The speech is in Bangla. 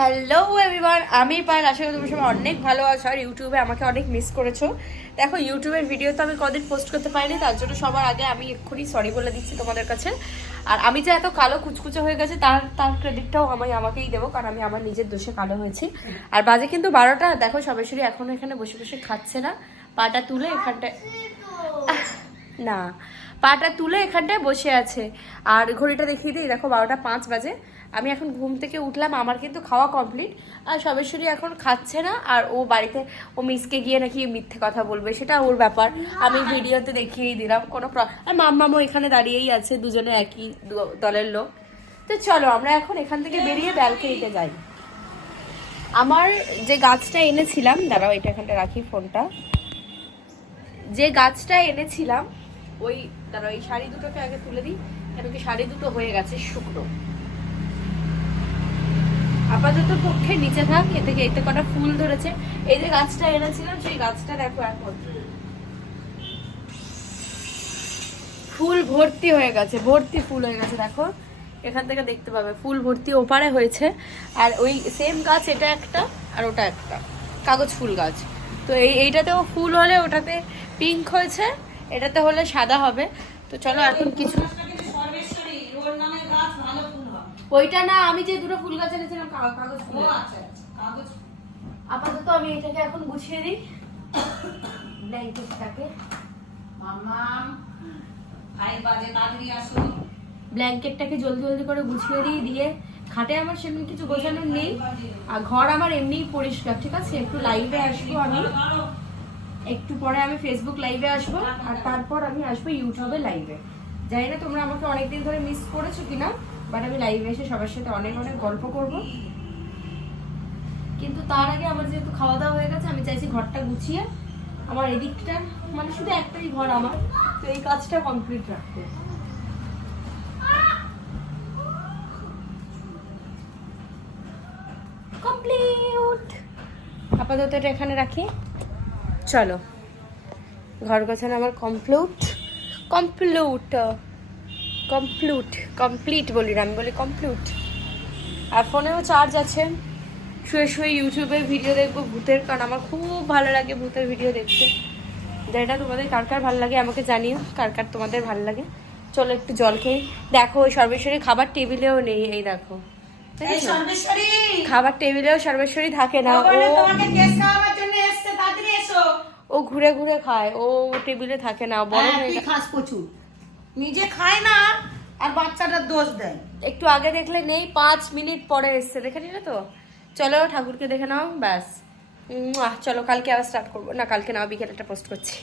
হ্যালো এভরিওয়ান আমি পায়েল। আশা করি তুমি সবাই অনেক ভালো আছো আর ইউটিউবে আমাকে অনেক মিস করেছ। দেখো, ইউটিউবের ভিডিও তো আমি কদিন পোস্ট করতে পারিনি, তার জন্য সবার আগে আমি এক্ষুনি সরি বলে দিচ্ছি তোমাদের কাছে। আর আমি যে এত কালো কুচকুচে হয়ে গেছে, তার তার ক্রেডিটটাও আমি আমাকেই দেবো, কারণ আমি আমার নিজের দোষে কালো হয়েছি। আর বাজে কিন্তু বারোটা। দেখো সবাই এখনও এখানে বসে বসে খাচ্ছে না। পাটা তুলে এখানটায় না, পাটা তুলে এখানটায় বসে আছে। আর ঘড়িটা দেখিয়ে দিই, দেখো বারোটা পাঁচ বাজে। আমি এখন ঘুম থেকে উঠলাম, আমার কিন্তু খাওয়া কমপ্লিট আর সবেশ্বরী এখন খাচ্ছে না, আর ও বাড়িতে, ও মিসকে গিয়ে নাকি মিথ্যে কথা বলবে, সেটা ওর ব্যাপার। আমি ভিডিওতে দেখিয়েই দিলাম, কোনো আর মাম্মামও এখানে দাঁড়িয়েই আছে, দুজনে একই দলের লোক। তো চলো, আমরা এখন এখান থেকে বেরিয়ে ব্যালকনিতে যাই। আমার যে গাছটা এনেছিলাম, দাঁড়াও, এটা এখানটা রাখি ফোনটা। যে গাছটা এনেছিলাম ওই দাঁড়াও এই শাড়ি দুটোকে আগে তুলে দিই। কেন কি শাড়ি দুটো হয়ে গেছে শুকনো। আপাতত পক্ষে নিচে থাক, এ থেকে এতে কটা ফুল ধরেছে। এই যে গাছটা এনেছিলাম, সেই গাছটা দেখো এখন। ফুল ভর্তি হয়ে গেছে, ভর্তি ফুল হয়ে গেছে, দেখো। এখান থেকে দেখতে পাবে, ফুল ভর্তি ওপারে হয়েছে। আর ওই সেম গাছ, এটা একটা, আর ওটা একটা। কাগজ ফুল গাছ। তো এই, এইটাতেও ফুল হলে ওটাতে পিঙ্ক হয়েছে। এটাতে হলে সাদা হবে। তো চলো এখন কিছু ওইটা না আমি যে দুটো ফুল গাছ এনেছিলাম কাগজ ফুল আছে কাগজ আপাতত আমি এটাকে এখন গুছিয়ে দিই। ব্ল্যাঙ্কেটটাকে। ব্ল্যাঙ্কেটটাকে জলদি জলদি করে গুছিয়ে দিই দিয়ে খাটে আমার সেমনি কিছু গোছানোর নেই। আর ঘর আমার এমনিই পরিষ্কার ঠিক আছে? একটু লাইভে আসব আমি। একটু পরে আমি ফেসবুক লাইভে আসব, আর তারপর আমি আসব ইউটিউবে লাইভে জানি না তোমরা আমাকে অনেকদিন ধরে মিস করেছ কিনা বাট আমি লাইভে এসে সবার সাথে অনেক অনেক গল্প করব। কিন্তু তার আগে আমার যেহেতু খাওয়া দাওয়া হয়ে গেছে, আমি চাইছি ঘরটা গুছিয়ে আমার এদিকটা মানে শুধু একটাই ঘর আমার, তো এই কাজটা কমপ্লিট রাখতে। কমপ্লিট আপাতত এটা এখানে রাখি। চলো। ঘর গোছানো আমার কমপ্লিট কমপ্লিট কমপ্লিট কমপ্লিট বলি না আমি বলি কমপ্লিট আর ফোনেও চার্জ আছে। শুয়ে শুয়ে ইউটিউবে ভিডিও দেখব ভূতের কারণ আমার খুব ভালো লাগে ভূতের ভিডিও দেখতে। যেটা তোমাদের কার কার ভালো লাগে আমাকে জানিও কার কার তোমাদের ভালো লাগে। চলো একটু জল খেয়ে দেখো ওই সর্বেশ্বরী খাবার টেবিলেও নেই এই দেখো? খাবার টেবিলেও সর্বেশ্বরী থাকে না ও ওখানে তোমাকে কেস খাওয়াবার জন্য এসছে তাড়াতাড়ি এসো ও ঘুরে ঘুরে খায় ও টেবিলে থাকে না বড় হ্যাঁ, হয়ে খাস প্রচুর। নিজে খায় না আর বাচ্চাটার দোষ দেয়। একটু আগে দেখলে নেই পাঁচ মিনিট পরে এসছে দেখে নিলে তো? চলো ঠাকুরকে দেখে নাও ব্যাস। চলো কালকে আবার স্টার্ট করব। না কালকে নাও বিকেল একটা পোস্ট করছি।